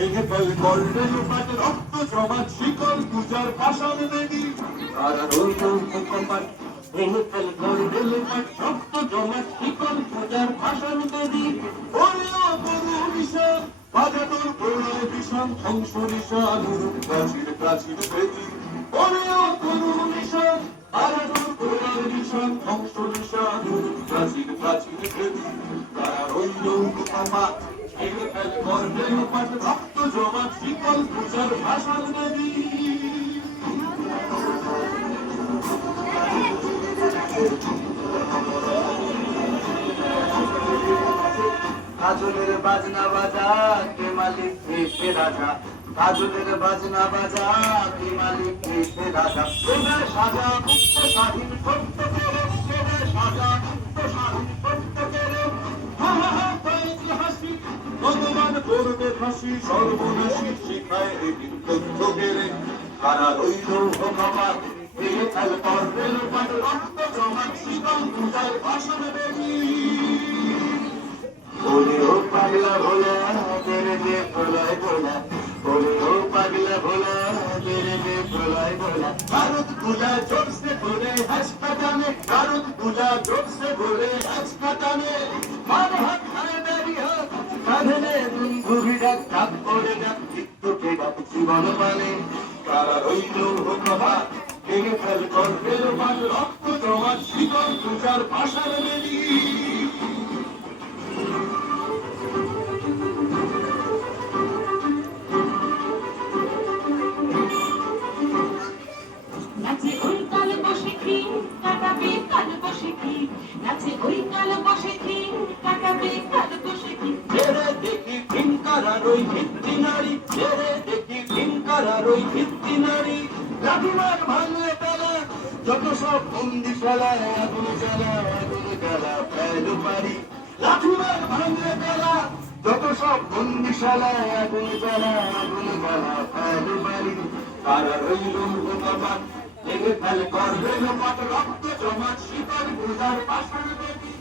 ভেঙে ফেল করবে লোপাট রক্ত জমাট শিকল পূজার ভাষণ দেবী তারা রইল কপাট ভেঙে ফেল করবে লোপাট রক্ত জমাট শিকল পূজার ভাষণ দেবী ওরিও গরু বিষণ বাজা তোর প্রলয় বিষণ ধ্বংস নিশান প্রাচীর প্রাচীর দেবী ওরিও গরু বিষণ বাজা তোর প্রলয় বিষণ ধ্বংস নিশান প্রাচীর প্রাচীর দেবী তারা রইল কপাট ভেঙে ফেল করবে লোপাট রক্ত জমাট শিকল পূজার ভাষণ দেবী কাজলের বাজনা বাজা কে মালিক কে রাজা কাজলের বাজনা বাজা কে মালিক কে রাজা তোদের সাজা মুক্ত স্বাধীন সত্য করে তোদের সাজা মুক্ত স্বাধীন সত্য করে হা হা হা পাইছি হাসি ভগবান করবে ফাঁসি সর্বনাশী শিখায় এদিন তথ্য গেলে তারা রইল ভগবান ভেঙে ফেল করবে লোপাট রক্ত জমাট শিকল পূজার ভাষণ দেবী বলে ও পাগলা ভোলা তেরে যে প্রলয় ভোলা বলে ও পাগলা ভোলা তেরে যে প্রলয় ভোলা ভারত গুলা জোরসে ধরে হাসপাতালে ভারত গুলা জোরসে ধরে হাসপাতালে মান হাত খায় দাঁড়িয়ে কাঁধে দুই ডাক ডাক করে ডাক চিত্তকে ডাক জীবন মানে তারা রইল ভগবান ভেঙে ফেল করবে লোপাট রক্ত জমাট শিকল পূজার ভাষণ দেবী নাচে ওই কাল বসে কি কাটাবে কাল বসে কি নাচে ওই কাল বসে কি কাটাবে কাল বসে কি ছেড়ে দেখি কিঙ্কারার ওই ভিত্তি নারী ছেড়ে দেখি কিঙ্কারার ওই ভিত্তি নারী লাঠিমার ভাঙলে পেলা যত সব বন্দিশালা আগুন জ্বালা ফেলু পারি লাঠিমার ভাঙলে পেলা যত সব বন্দিশালা আগুন জ্বালা ফেলু পারি তারা রইল ভগবান ভেঙে ফেল করবে লোপাট রক্ত জমাট শিকল পূজার ভাষণ দেবী